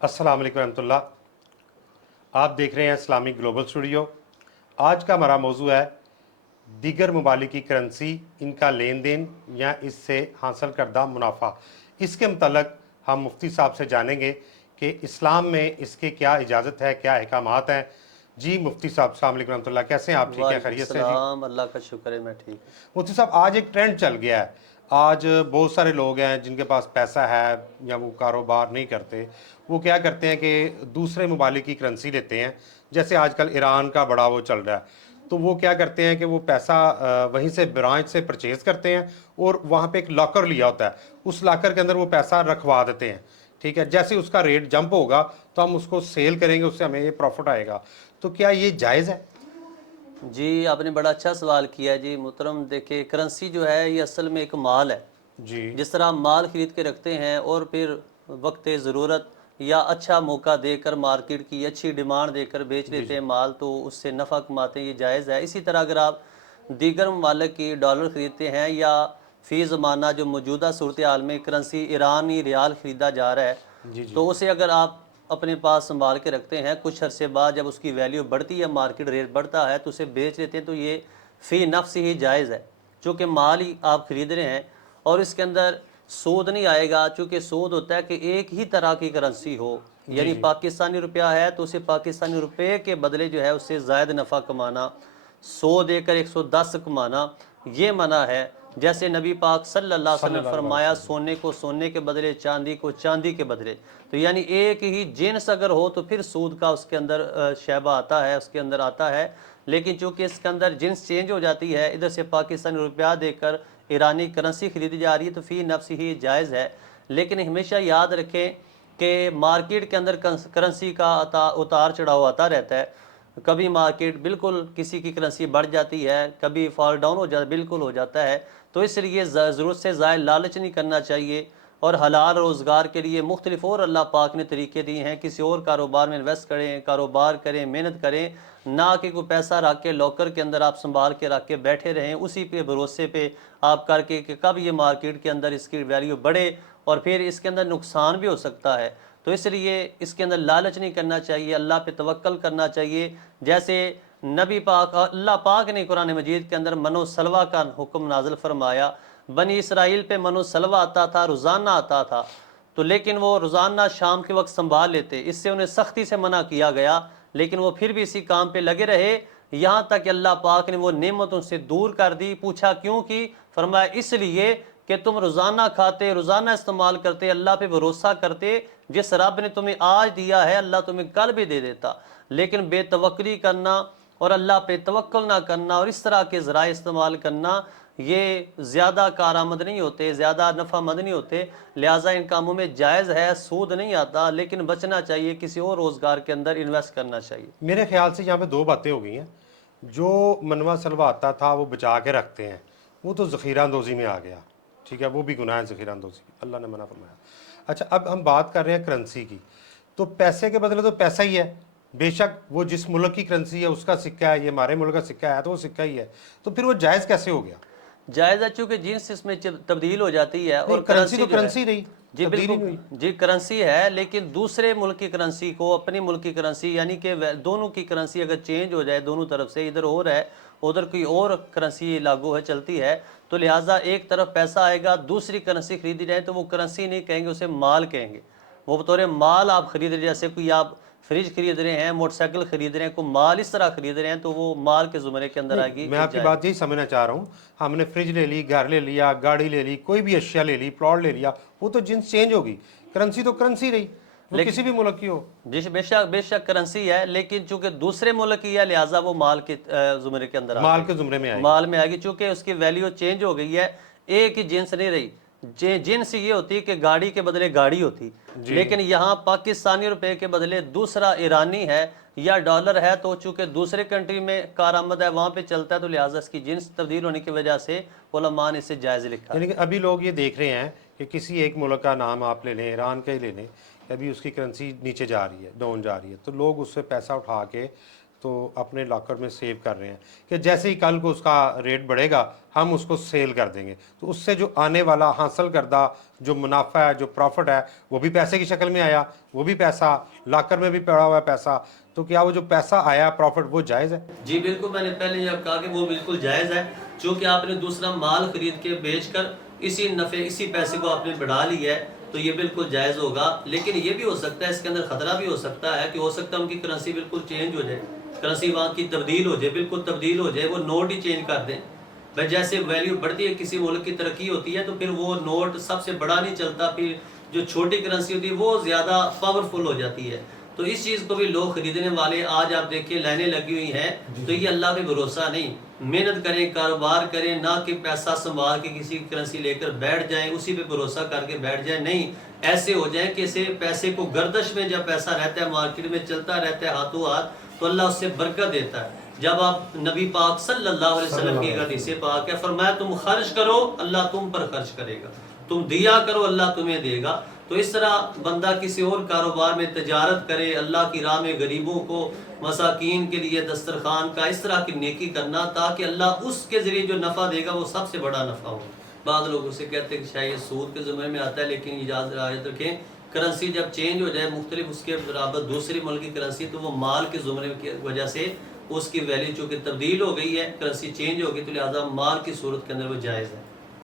अस्सलाम वालेकुम रहमतुल्लाह। आप देख रहे हैं इस्लामिक ग्लोबल स्टूडियो। आज का हमारा मौजू है दीगर ममालिक की करेंसी, इनका लेन देन या इससे हासिल करदा मुनाफा। इसके मतलब हम मुफ्ती साहब से जानेंगे कि इस्लाम में इसके क्या इजाज़त है, क्या अहकामात हैं। जी मुफ्ती साहब अस्सलाम वालेकुम रहमतुल्लाह, कैसे हैं आप? ठीक हैं, वालेकुम खैरियत से? जी सलाम, अल्लाह का शुक्र है, मैं ठीक हूँ। मुफ्ती साहब, आज एक ट्रेंड चल गया है। आज बहुत सारे लोग हैं जिनके पास पैसा है या वो कारोबार नहीं करते, वो क्या करते हैं कि दूसरे ममालिक की करेंसी लेते हैं। जैसे आजकल ईरान का बड़ा वो चल रहा है, तो वो क्या करते हैं कि वो पैसा वहीं से ब्रांच से परचेज़ करते हैं और वहाँ पे एक लॉकर लिया होता है, उस लॉकर के अंदर वो पैसा रखवा देते हैं। ठीक है, जैसे उसका रेट जंप होगा तो हम उसको सेल करेंगे, उससे हमें ये प्रॉफिट आएगा। तो क्या ये जायज़ है? जी, आपने बड़ा अच्छा सवाल किया जी मुहतरम। देखिए, करेंसी जो है ये असल में एक माल है। जी जिस तरह हम माल ख़रीद के रखते हैं और फिर वक्त ज़रूरत या अच्छा मौका देकर, मार्केट की अच्छी डिमांड देकर बेच जी लेते जी हैं माल, तो उससे नफ़ा कमाते हैं, ये जायज़ है। इसी तरह अगर आप दीगर ममालिक की डॉलर ख़रीदते हैं या फ़ी ज़माना जो मौजूदा सूरत हाल में करेंसी ईरानी रियाल ख़रीदा जा रहा है, जी जी तो उसे अगर आप अपने पास संभाल के रखते हैं, कुछ अरसे बाद जब उसकी वैल्यू बढ़ती है, मार्केट रेट बढ़ता है, तो उसे बेच लेते हैं, तो ये फ़ी नफ्स ही जायज़ है। चूँकि माल ही आप ख़रीद रहे हैं और इसके अंदर सूद नहीं आएगा। चूँकि सूद होता है कि एक ही तरह की करेंसी हो, जी यानी जी पाकिस्तानी रुपया है तो उसे पाकिस्तानी रुपये के बदले जो है उससे ज़ायद नफ़ा कमाना, 100 देकर 110 कमाना, ये मना है। जैसे नबी पाक सल्लल्लाहु अलैहि वसल्लम ने सल्लल्लाहु अलैहि फरमाया, वसल्लम। सोने को सोने के बदले, चांदी को चांदी के बदले। तो यानी एक ही जिन्स अगर हो तो फिर सूद का उसके अंदर शैबा आता है, उसके अंदर आता है। लेकिन चूँकि इसके अंदर जिन्स चेंज हो जाती है, इधर से पाकिस्तानी रुपया देकर ईरानी करेंसी ख़रीदी जा रही है, तो फ़ी नफ्स ही जायज़ है। लेकिन हमेशा याद रखें कि मार्केट के अंदर करेंसी का उतार चढ़ाव आता रहता है। कभी मार्केट बिल्कुल किसी की करेंसी बढ़ जाती है, कभी फॉल डाउन हो जाता, बिल्कुल हो जाता है। तो इसलिए ज़रूरत से ज़ायद लालच नहीं करना चाहिए और हलाल रोज़गार के लिए मुख्तलिफ और अल्लाह पाक ने तरीके दिए हैं। किसी और कारोबार में इन्वेस्ट करें, कारोबार करें, मेहनत करें, ना कि कोई पैसा रख के लॉकर के अंदर आप संभाल के रख के बैठे रहें उसी पे भरोसे पे आप करके कि कब ये मार्केट के अंदर इसकी वैल्यू बढ़े और फिर इसके अंदर नुकसान भी हो सकता है। तो इसलिए इसके अंदर लालच नहीं करना चाहिए, अल्लाह पे तवक्कल करना चाहिए। जैसे नबी पाक, अल्लाह पाक ने कुरान मजीद के अंदर मनो सलवा का हुक्म नाजिल फरमाया। बनी इसराइल पे मनो सलवा आता था, रोज़ाना आता था, तो लेकिन वो रोज़ाना शाम के वक्त संभाल लेते, इससे उन्हें सख्ती से मना किया गया, लेकिन वो फिर भी इसी काम पे लगे रहे, यहाँ तक कि अल्लाह पाक ने वो नेमत उनसे दूर कर दी। पूछा क्यों की? फरमाया इसलिए कि तुम रोज़ाना खाते, रोज़ाना इस्तेमाल करते, अल्लाह पे भरोसा करते, जिस रब ने तुम्हें आज दिया है अल्लाह तुम्हें कल भी दे देता। लेकिन बेतवक्ली करना और अल्लाह पे तवक्ल ना करना और इस तरह के ज़राए इस्तेमाल करना, ये ज़्यादा कारामद नहीं होते, ज़्यादा नफ़ामंद नहीं होते। लिहाजा इन कामों में जायज़ है, सूद नहीं आता, लेकिन बचना चाहिए, किसी और रोज़गार के अंदर इन्वेस्ट करना चाहिए। मेरे ख्याल से यहाँ पे दो बातें हो गई हैं। जो मनवा सलवा आता था वो बचा के रखते हैं, वो तो ज़ख़ीरा अंदोज़ी में आ गया। ठीक है, वो भी गुनाह है ज़ख़ीरा अंदोज़ी, अल्लाह ने मना फरमाया। अच्छा, अब हम बात कर रहे हैं करेंसी की। तो पैसे के बदले तो पैसा ही है। बेशक वो जिस मुल्क की करेंसी है उसका सिक्का है, ये हमारे मुल्क का सिक्का है तो वो सिक्का ही है। तो फिर वो जायज़ कैसे हो गया? जायज़ है, चूँकि जिन्स इसमें तब्दील हो जाती है नहीं, और करेंसी करेंसी तो जो है, करेंसी रही, जी तब्दीली बिल्कुल, नहीं हुई। जी करेंसी है, लेकिन दूसरे मुल्क की करेंसी को अपनी मुल्क की करेंसी, यानी कि दोनों की करेंसी अगर चेंज हो जाए दोनों तरफ से, इधर और है उधर कोई और करेंसी लागू है, चलती है, तो लिहाजा एक तरफ पैसा आएगा, दूसरी करेंसी खरीदी जाए तो वो करेंसी नहीं कहेंगे, उसे माल कहेंगे। वो बतौर माल आप खरीद रहे, जैसे कोई आप फ्रिज खरीद रहे हैं, मोटरसाइकिल खरीद रहे हैं, कोई माल इस तरह खरीद रहे हैं, तो वो माल के ज़ुमरे के अंदर नहीं, आएगी, मैं ये आपकी जायज़। बात यही समझना चाह रहा हूँ। हमने फ्रिज ले ली, घर ले लिया, गाड़ी ले ली, कोई भी अशिया ले ली, प्लॉट ले लिया, वो तो जिन्स चेंज होगी, करेंसी तो करेंसी रही, वो किसी लेकिन भी मुल्क की हो। बेशक बेशक करेंसी है, लेकिन चूंकि दूसरे मुल्क की है, लिहाजा वो माल के ज़ुमरे के अंदर आ माल गई, के ज़ुमरे में आएगी। माल में आएगी। चूंकि उसकी वैल्यू चेंज हो गई है, एक ही जिन्स नहीं रही। जिन्स ये होती है कि गाड़ी के बदले गाड़ी होती, जी लेकिन यहाँ पाकिस्तानी रुपए के बदले दूसरा ईरानी है या डॉलर है, तो चूंकि दूसरे कंट्री में कारआमद है, वहाँ पे चलता है, तो लिहाजा इसकी जिन्स तब्दील होने की वजह से उलमा ने इसे जायज़ लिखा है। यानी कि अभी लोग ये देख रहे हैं कि किसी एक मुल्क का नाम आप ले लें, ईरान का ही ले लें, अभी उसकी करेंसी नीचे जा रही है, डाउन जा रही है, तो लोग उससे पैसा उठा के تو اپنے لاکر میں سیو کر رہے ہیں کہ جیسے ہی کل کو اس کا ریٹ بڑھے گا ہم اس کو سیل کر دیں گے، تو اس سے جو آنے والا حاصل کردہ جو منافع ہے، جو پروفٹ ہے، وہ بھی پیسے کی شکل میں آیا، وہ بھی پیسہ لاکر میں بھی پڑا ہوا ہے پیسہ، تو کیا وہ جو پیسہ آیا پروفٹ وہ جائز ہے؟ جی بالکل، میں نے پہلے یہ کہا کہ وہ بالکل جائز ہے، چونکہ آپ نے دوسرا مال خرید کے بیچ کر اسی نفع اسی پیسے کو آپ نے بڑھا لیا ہے تو یہ بالکل جائز ہوگا۔ لیکن یہ بھی ہو سکتا ہے، اس کے اندر خطرہ بھی ہو سکتا ہے کہ ہو سکتا ہے ان کی کرنسی بالکل چینج ہو جائے، کرنسی وہاں کی تبدیل ہو جائے، بالکل تبدیل ہو جائے، وہ نوٹ ہی چینج کر دیں۔ بھائی جیسے ویلیو بڑھتی ہے، کسی ملک کی ترقی ہوتی ہے تو پھر وہ نوٹ سب سے بڑا نہیں چلتا، پھر جو چھوٹی کرنسی ہوتی ہے وہ زیادہ پاورفل ہو جاتی ہے۔ تو اس چیز کو بھی لوگ خریدنے والے آج آپ دیکھیں لائنیں لگی ہوئی ہیں، تو یہ اللہ پہ بھروسہ نہیں، محنت کریں، کاروبار کریں، نہ کہ پیسہ سنبھال کے کسی کرنسی لے کر بیٹھ جائیں، اسی پہ بھروسہ کر کے بیٹھ جائیں، نہیں، ایسے ہو جائیں کہ اسے پیسے کو گردش میں جب پیسہ رہتا ہے مارکیٹ میں چلتا رہتا ہے ہاتھوں ہاتھ تو اللہ اس سے برکت دیتا ہے۔ جب آپ نبی پاک صلی اللہ علیہ وسلم کی حدیث پاک ہے، فرمایا تم خرچ کرو اللہ تم پر خرچ کرے گا، تم دیا کرو اللہ تمہیں دے گا۔ تو اس طرح بندہ کسی اور کاروبار میں تجارت کرے، اللہ کی راہ میں غریبوں کو، مساکین کے لیے دسترخوان کا اس طرح کی نیکی کرنا تاکہ اللہ اس کے ذریعے جو نفع دے گا وہ سب سے بڑا نفع ہو۔ بعض لوگ اسے کہتے ہیں کہ شاید یہ سود کے زمرے میں آتا ہے، لیکن اجازت رکھیں کرنسی جب چینج ہو جائے مختلف اس کے برابر دوسری ملک کی کرنسی تو وہ مال کے زمرے کی وجہ سے اس کی ویلیو چونکہ تبدیل ہو گئی ہے، کرنسی چینج ہو گئی، تو لہٰذا مال کی صورت کے اندر وہ جائز ہے۔